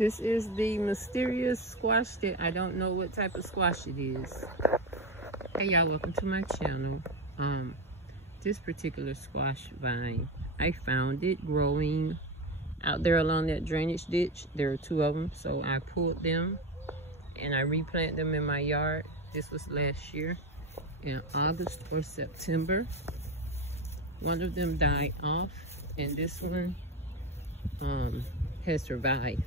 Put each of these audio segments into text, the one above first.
This is the mysterious squash that I don't know what type of squash it is. Hey y'all, welcome to my channel. This particular squash vine, I found it growing out there along that drainage ditch. There are two of them, so I pulled them and I replanted them in my yard. This was last year in August or September. One of them died off and this one has survived.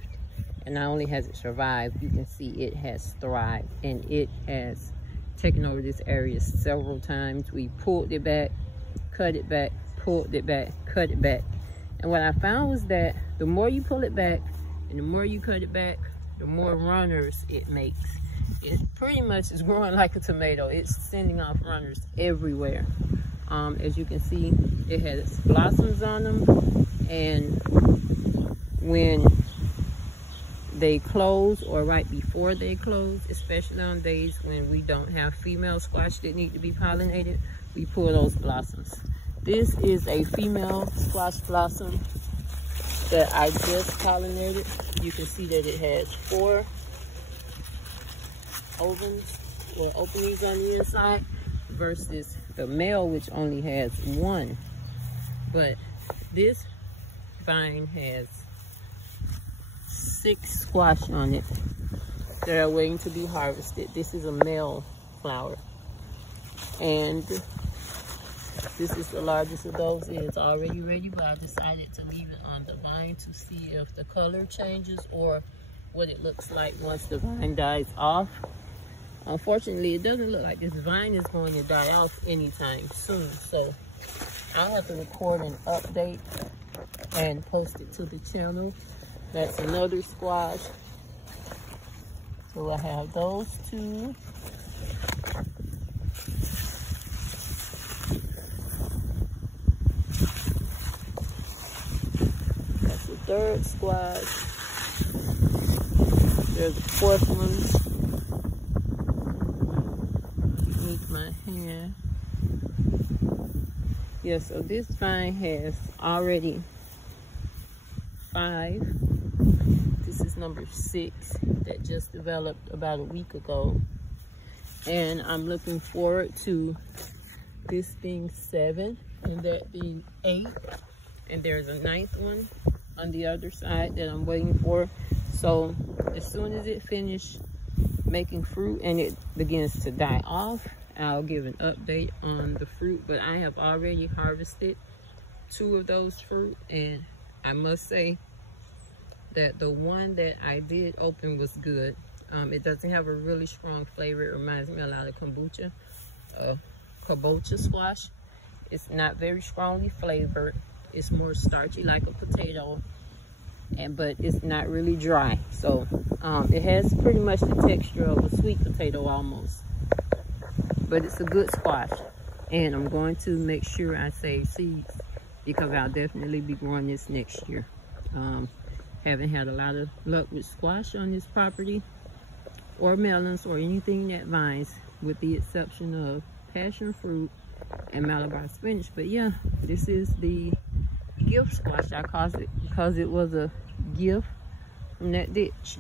And not only has it survived, you can see it has thrived and it has taken over this area several times. We pulled it back, cut it back, pulled it back, cut it back. And what I found was that the more you pull it back and the more you cut it back, the more runners it makes. It pretty much is growing like a tomato. It's sending off runners everywhere. As you can see, it has blossoms on them, and when they close or right before they close, especially on days when we don't have female squash that need to be pollinated, we pull those blossoms. This is a female squash blossom that I just pollinated. You can see that it has 4 ovens or openings on the inside versus the male, which only has 1. But this vine has 6 squash on it that are waiting to be harvested. This is a male flower, and this is the largest of those. It's already ready, but I decided to leave it on the vine to see if the color changes or what it looks like once the vine dies off. Unfortunately, it doesn't look like this vine is going to die off anytime soon, so I'll have to record an update and post it to the channel. That's another squash. So I have those 2. That's the 3rd squash. There's the 4th one. Beneath my hand. Yeah, so this vine has already 5. This is number 6 that just developed about a week ago. And I'm looking forward to this being 7 and that being 8. And there's a 9th one on the other side that I'm waiting for. So as soon as it finishes making fruit and it begins to die off, I'll give an update on the fruit. But I have already harvested 2 of those fruit, and I must say that the one that I did open was good. It doesn't have a really strong flavor. It reminds me a lot of kombucha, kabocha squash. It's not very strongly flavored. It's more starchy like a potato, but it's not really dry. So it has pretty much the texture of a sweet potato almost. But it's a good squash. And I'm going to make sure I save seeds because I'll definitely be growing this next year. Haven't had a lot of luck with squash on this property or melons or anything that vines, with the exception of passion fruit and Malabar spinach. But yeah, this is the gift squash. I called it because it was a gift from that ditch.